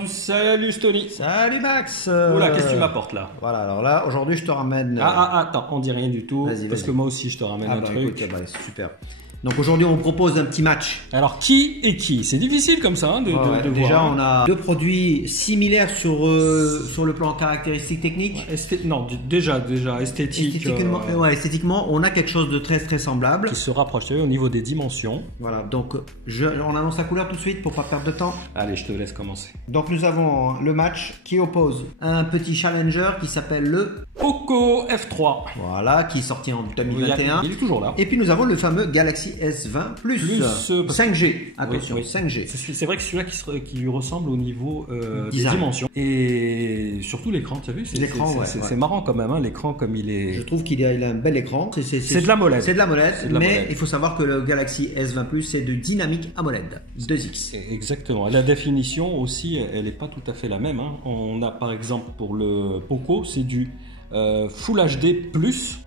tous, salut Stony. Salut Max. Oula, qu'est-ce que tu m'apportes là? Voilà, alors là, aujourd'hui, je te ramène... Attends, on dit rien du tout, parce que moi aussi, je te ramène un truc. Écoute, super. Donc aujourd'hui, on propose un petit match. Alors, qui est qui? C'est difficile comme ça hein, de voir. Déjà, on a deux produits similaires sur le plan caractéristiques techniques. Non, déjà esthétique. Esthétiquement, on a quelque chose de très semblable. Qui se rapproche au niveau des dimensions. Voilà, donc on annonce la couleur tout de suite pour pas perdre de temps. Allez, je te laisse commencer. Donc nous avons le match qui oppose un petit challenger qui s'appelle le Poco F3. Voilà, qui est sorti en 2021. Il est toujours là. Et puis nous avons le fameux Galaxy S20 Plus 5G. Attention, oui. 5G. C'est vrai que celui-là qui lui ressemble au niveau des dimensions. Et surtout l'écran, tu as vu? L'écran, c'est marrant quand même, hein, l'écran comme il est... Je trouve qu'il a un bel écran. C'est de la molette. C'est de la molette, mais il faut savoir que le Galaxy S20 Plus, c'est de Dynamic AMOLED 2X. Exactement. Et la définition aussi, elle n'est pas tout à fait la même. Hein. On a par exemple pour le Poco, c'est du Full HD+,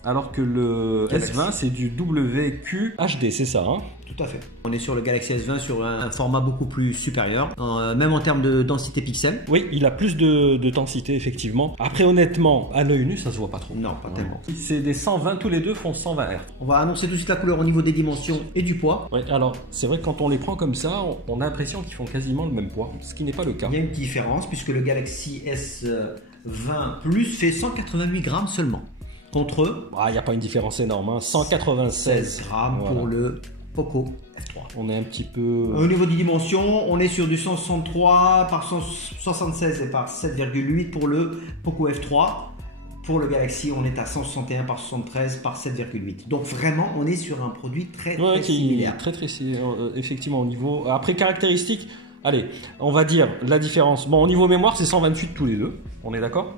alors que le S20 c'est du WQHD, c'est ça hein? Tout à fait. On est sur le Galaxy S20 sur un format beaucoup plus supérieur, même en termes de densité pixels. Oui, il a plus de densité effectivement. Après honnêtement, à l'œil nu ça se voit pas trop. Non, pas tellement. C'est des 120, tous les deux font 120 Hz. On va annoncer tout de suite la couleur au niveau des dimensions et du poids. Oui, alors c'est vrai que quand on les prend comme ça, on a l'impression qu'ils font quasiment le même poids, ce qui n'est pas le cas. Il y a une différence puisque le Galaxy S20 Plus fait 188 grammes seulement. Contre... il n'y a pas une différence énorme, hein. 196 grammes pour le Poco F3. On est un petit peu... Au niveau des dimensions, on est sur du 163 par 176 et par 7,8 pour le Poco F3. Pour le Galaxy, on est à 161 par 73 par 7,8. Donc vraiment, on est sur un produit très similaire. Très effectivement au niveau... Après caractéristiques, allez, on va dire la différence. Bon, au niveau mémoire, c'est 128 tous les deux. On est d'accord?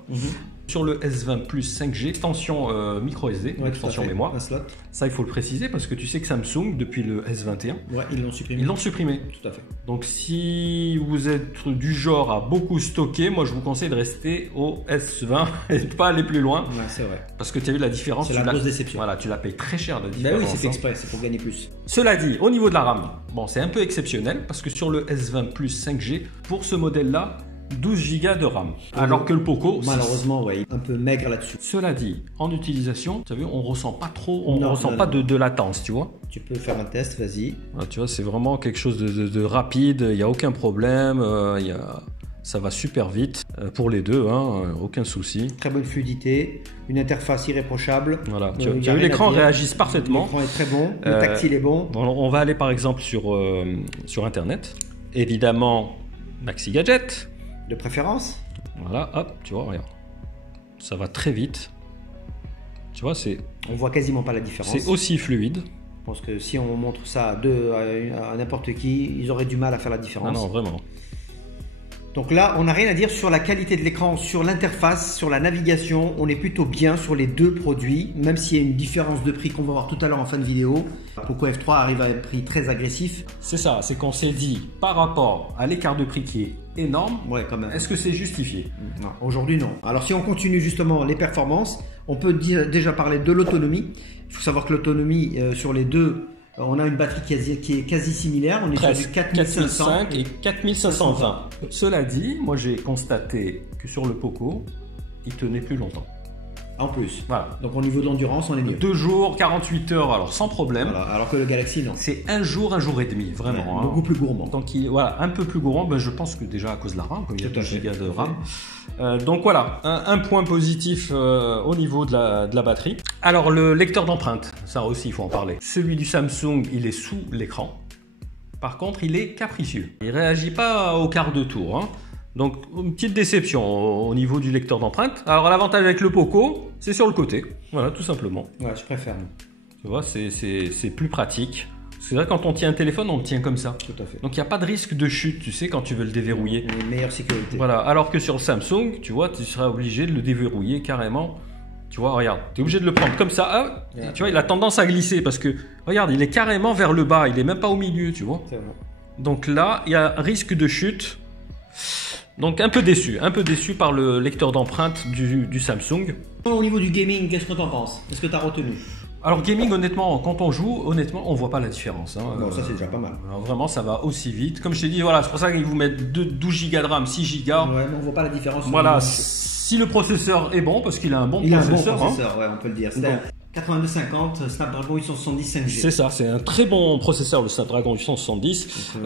Sur le S20 Plus 5G, extension micro SD, extension mémoire. Un slot. Ça, il faut le préciser parce que tu sais que Samsung, depuis le S21, ils l'ont supprimé. Ils l'ont supprimé. Tout à fait. Donc, si vous êtes du genre à beaucoup stocker, moi, je vous conseille de rester au S20 et de pas aller plus loin. Ouais, c'est vrai. Parce que tu as vu la différence. C'est la grosse déception. Voilà, tu la payes très cher la différence. Oui, c'est fait exprès, c'est pour gagner plus. Cela dit, au niveau de la RAM, bon, c'est un peu exceptionnel parce que sur le S20 Plus 5G, pour ce modèle-là, 12 Go de RAM, alors que le Poco, malheureusement, un peu maigre là-dessus. Cela dit, en utilisation, tu as vu, on ressent pas trop, on ressent pas de latence, tu vois. Tu peux faire un test, vas-y. Tu vois, c'est vraiment quelque chose de rapide, il n'y a aucun problème, ça va super vite pour les deux, hein, aucun souci. Très bonne fluidité, une interface irréprochable. Voilà, tu as vu, l'écran réagit parfaitement. L'écran est très bon, le tactile est bon. On va aller par exemple sur Internet. Évidemment, Maxi Gadget. De préférence. Voilà, hop, tu vois, regarde. Ça va très vite. Tu vois, on voit quasiment pas la différence. C'est aussi fluide. Je pense que si on montre ça à n'importe qui, ils auraient du mal à faire la différence. Non, vraiment. Donc là, on n'a rien à dire sur la qualité de l'écran, sur l'interface, sur la navigation. On est plutôt bien sur les deux produits, même s'il y a une différence de prix qu'on va voir tout à l'heure en fin de vidéo. Poco F3 arrive à un prix très agressif. C'est ça, c'est qu'on s'est dit, par rapport à l'écart de prix qui est énorme, quand même. Est-ce que c'est justifié? Non, aujourd'hui non. Alors si on continue justement les performances, on peut déjà parler de l'autonomie. Il faut savoir que l'autonomie sur les deux, on a une batterie qui est quasi similaire. On est sur du 4500 et 4520. Cela dit, moi j'ai constaté que sur le Poco, il tenait plus longtemps. En plus. Voilà. Donc au niveau de l'endurance, on est mieux. 2 jours, 48 heures, alors sans problème. Voilà. Alors que le Galaxy, non. C'est un jour et demi, vraiment. Beaucoup plus gourmand. Donc voilà, un peu plus gourmand, je pense que déjà à cause de la RAM, comme il y a 12 Go de RAM. Donc voilà, un point positif au niveau de la batterie. Alors le lecteur d'empreintes, ça aussi il faut en parler. Celui du Samsung, il est sous l'écran. Par contre, il est capricieux. Il ne réagit pas au quart de tour. Hein. Donc, une petite déception au niveau du lecteur d'empreintes. Alors, l'avantage avec le Poco, c'est sur le côté. Voilà, tout simplement. Ouais, je préfère. Tu vois, c'est plus pratique. C'est vrai, quand on tient un téléphone, on le tient comme ça. Tout à fait. Donc, il n'y a pas de risque de chute, tu sais, quand tu veux le déverrouiller. Une meilleure sécurité. Voilà, alors que sur le Samsung, tu vois, tu seras obligé de le déverrouiller carrément. Tu vois, regarde, tu es obligé de le prendre comme ça. Tu vois, il a tendance à glisser parce que, regarde, il est carrément vers le bas. Il n'est même pas au milieu, tu vois. C'est vrai. Donc là, il y a risque de chute. Donc un peu déçu par le lecteur d'empreintes du Samsung. Au niveau du gaming, qu'est-ce que tu en penses? Qu'est-ce que tu as retenu? Alors gaming, honnêtement, quand on joue, honnêtement, on voit pas la différence. Hein. Bon, ça c'est déjà pas mal. Alors, vraiment, ça va aussi vite. Comme je t'ai dit, voilà, c'est pour ça qu'ils vous mettent 12 Go de RAM, 6 Go. Ouais, mais on voit pas la différence. Voilà, si le processeur est bon, parce qu'il a un bon processeur. Il a un bon processeur, ouais, on peut le dire. C'est 8250 Snapdragon 870 5G. C'est ça, c'est un très bon processeur, le Snapdragon 870.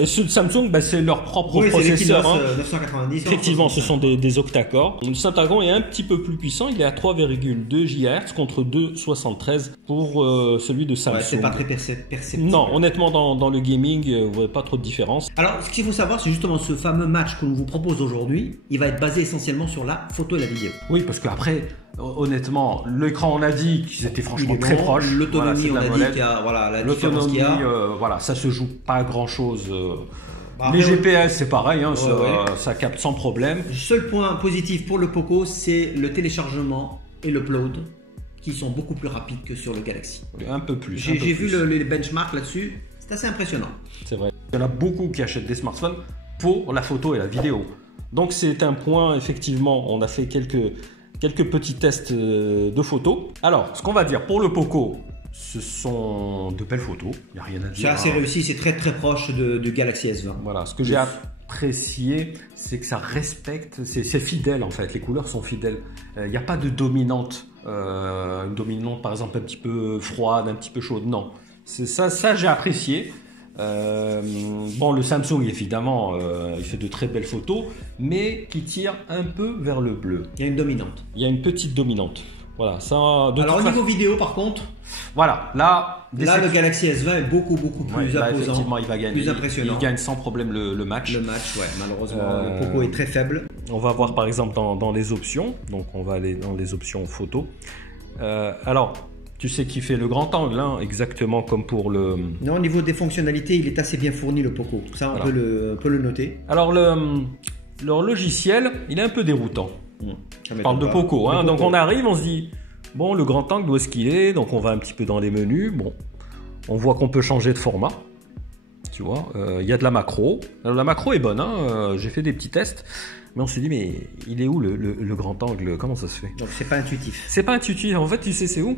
Et ceux de Samsung, bah, c'est leur propre processeur. Hein. 990. Effectivement, ce sont des octa-core. Le Snapdragon est un petit peu plus puissant, il est à 3,2 GHz contre 2,73 pour celui de Samsung. Ouais, c'est pas très perceptible. Non, honnêtement, dans le gaming, vous voyez pas trop de différence. Alors, ce qu'il faut savoir, c'est justement ce fameux match qu'on vous propose aujourd'hui. Il va être basé essentiellement sur la photo et la vidéo. Oui, parce qu'après, honnêtement, l'écran, on a dit qu'ils étaient franchement très proches. L'autonomie, voilà, on a dit qu'il y a voilà, la différence qu'il y a. Voilà, ça se joue pas grand chose. Les GPS, c'est pareil, hein, ça capte sans problème. Le seul point positif pour le Poco, c'est le téléchargement et l'upload qui sont beaucoup plus rapides que sur le Galaxy. Un peu plus. J'ai vu les benchmarks là-dessus, c'est assez impressionnant. C'est vrai. Il y en a beaucoup qui achètent des smartphones pour la photo et la vidéo. Donc c'est un point, effectivement, on a fait quelques petits tests de photos. Alors, ce qu'on va dire pour le Poco, ce sont de belles photos, il n'y a rien à dire. C'est assez réussi, c'est très très proche du Galaxy S20. Voilà, ce que j'ai apprécié, c'est que ça respecte, c'est fidèle en fait, les couleurs sont fidèles. Il n'y a pas de dominante, une dominante par exemple un petit peu froide, un petit peu chaude, non. Ça j'ai apprécié. Bon, le Samsung évidemment il fait de très belles photos mais qui tire un peu vers le bleu. Il y a une dominante. Il y a une petite dominante. Voilà, ça. Alors au niveau vidéo par contre. Voilà, là le Galaxy S20 est beaucoup plus imposant. Effectivement, il va gagner. Plus impressionnant. Il gagne sans problème le match. Le match, ouais. Malheureusement, le Poco est très faible. On va voir par exemple dans les options. Donc on va aller dans les options photo. Alors. Tu sais qu'il fait le grand angle, hein, exactement comme pour le... Non, au niveau des fonctionnalités, il est assez bien fourni, le Poco. Ça, on peut le noter. Alors, leur logiciel, il est un peu déroutant. On parle de Poco, hein. Donc, on arrive, on se dit, bon, le grand angle, où est-ce qu'il est? Donc, on va un petit peu dans les menus. Bon, on voit qu'on peut changer de format. Tu vois, il y a de la macro. Alors, la macro est bonne, hein. J'ai fait des petits tests. Mais on se dit, mais il est où le grand angle? Comment ça se fait? Donc, c'est pas intuitif. C'est pas intuitif. En fait, tu sais, c'est où?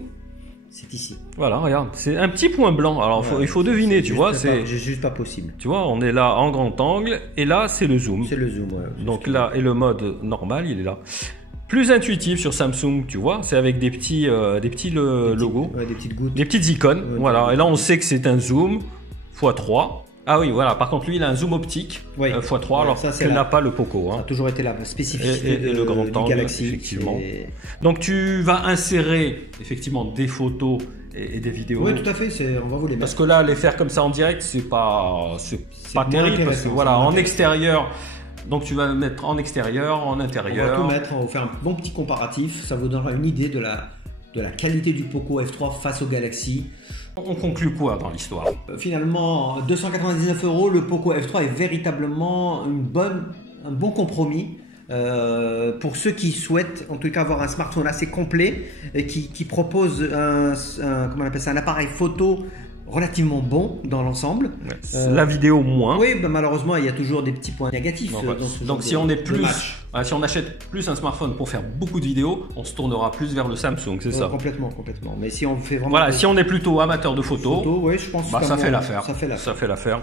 C'est ici. Voilà, regarde, c'est un petit point blanc. Alors, il faut deviner, tu vois. C'est juste pas possible. Tu vois, on est là en grand angle et là, c'est le zoom. C'est le zoom, ouais. Donc là, et le mode normal, il est là. Plus intuitif sur Samsung, tu vois, c'est avec des petits logos. Ouais, des petites gouttes. Des petites icônes, voilà. Et là, on sait que c'est un zoom x3. Ah oui, voilà. Par contre, lui, il a un zoom optique x3, alors que n'a pas le Poco. Ça a toujours été la spécificité et le grand angle, Galaxy, effectivement. Donc, tu vas insérer effectivement des photos et des vidéos. Oui, tout à fait. On va vous les mettre. Parce que là, les faire comme ça en direct, c'est pas terrible. Parce que voilà, en extérieur. Donc, tu vas mettre en extérieur, en intérieur. On va tout mettre. On va faire un bon petit comparatif. Ça vous donnera une idée de la qualité du Poco F3 face au Galaxy. On conclut quoi dans l'histoire? Finalement, 299 €, le Poco F3 est véritablement un bon compromis pour ceux qui souhaitent en tout cas avoir un smartphone assez complet et qui propose comment on appelle ça, un appareil photo relativement bon dans l'ensemble. La vidéo moins. Oui, malheureusement, il y a toujours des petits points négatifs. Donc si on achète plus un smartphone pour faire beaucoup de vidéos, on se tournera plus vers le Samsung, c'est ça. Complètement. Mais si on fait vraiment... Voilà, si on est plutôt amateur de photos, ouais, je pense ça fait l'affaire. Ça fait l'affaire.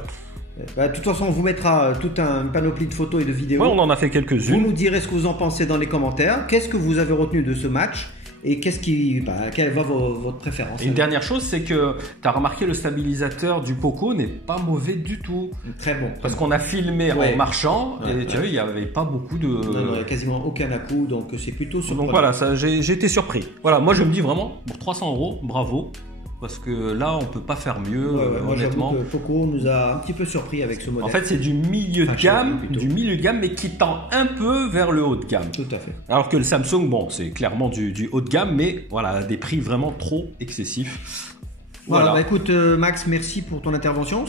De toute façon, on vous mettra toute une panoplie de photos et de vidéos. Ouais, on en a fait quelques-unes. Vous nous direz ce que vous en pensez dans les commentaires. Qu'est-ce que vous avez retenu de ce match? Et quelle va votre préférence? Et une dernière chose, c'est que tu as remarqué le stabilisateur du Poco n'est pas mauvais du tout. Très bon. Parce qu'on a filmé en marchant et tu as vu, il n'y avait pas beaucoup de... Non, il n'y a quasiment aucun à-coup, donc c'est plutôt surprenant. Donc voilà, j'ai été surpris. Voilà, moi je me dis vraiment, pour 300 €, bravo. Parce que là, on peut pas faire mieux, honnêtement. Moi, Poco nous a un petit peu surpris avec ce modèle. En fait, c'est du milieu de gamme, mais qui tend un peu vers le haut de gamme. Tout à fait. Alors que le Samsung, bon, c'est clairement du haut de gamme, mais voilà, des prix vraiment trop excessifs. Voilà. Écoute, Max, merci pour ton intervention.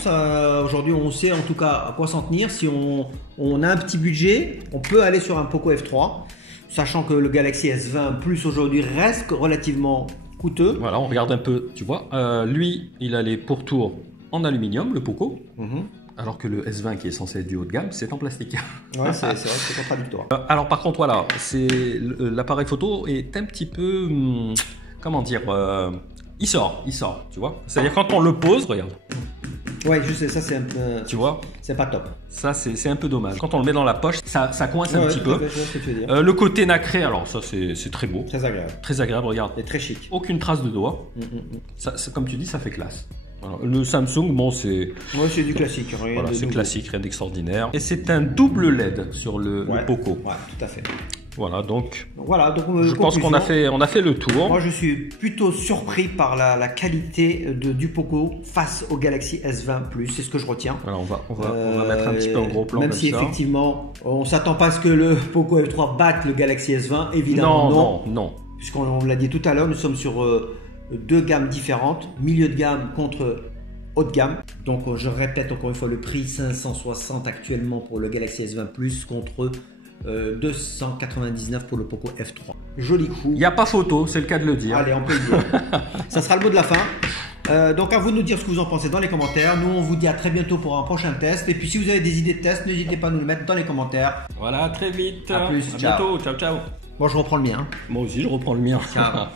Aujourd'hui, on sait en tout cas à quoi s'en tenir. Si on a un petit budget, on peut aller sur un Poco F3, sachant que le Galaxy S20 Plus aujourd'hui reste relativement coûteux. Voilà, on regarde un peu, tu vois. Lui, il a les pourtours en aluminium, le Poco. Alors que le S20 qui est censé être du haut de gamme, c'est en plastique. Ouais, c'est vrai que c'est contradictoire. Alors par contre, voilà, l'appareil photo est un petit peu, comment dire, il sort, tu vois. C'est-à-dire quand on le pose, regarde. Ouais, je sais, ça c'est un peu. Tu vois, c'est pas top. Ça c'est un peu dommage. Quand on le met dans la poche, ça coince un petit peu. Je vois ce que tu veux dire. Le côté nacré, alors ça c'est très beau. Très agréable. Très agréable, regarde. Et très chic. Aucune trace de doigt. Ça, comme tu dis, ça fait classe. Alors, le Samsung, bon, c'est. Ouais, c'est du classique. Voilà, c'est classique, rien d'extraordinaire. Et c'est un double LED sur le Poco. Ouais, tout à fait. Voilà, donc. Je pense qu'on a fait le tour. Moi, je suis plutôt surpris par la qualité du Poco face au Galaxy S20 Plus. C'est ce que je retiens. Alors, on va mettre un petit peu en gros plan. Même si effectivement, on s'attend pas à ce que le Poco F3 batte le Galaxy S20. Évidemment, non. Puisqu'on l'a dit tout à l'heure, nous sommes sur deux gammes différentes, milieu de gamme contre haut de gamme. Donc je répète encore une fois le prix 560 actuellement pour le Galaxy S20 Plus contre 299 pour le Poco F3. Joli coup. Il n'y a pas photo, c'est le cas de le dire. Allez, on peut le dire. Ça sera le mot de la fin. Donc à vous de nous dire ce que vous en pensez dans les commentaires. Nous on vous dit à très bientôt pour un prochain test. Et puis si vous avez des idées de test, n'hésitez pas à nous le mettre dans les commentaires. Voilà, très vite. À plus. À bientôt. Ciao, ciao. Moi je reprends le mien. Moi aussi je reprends le mien. Ciao.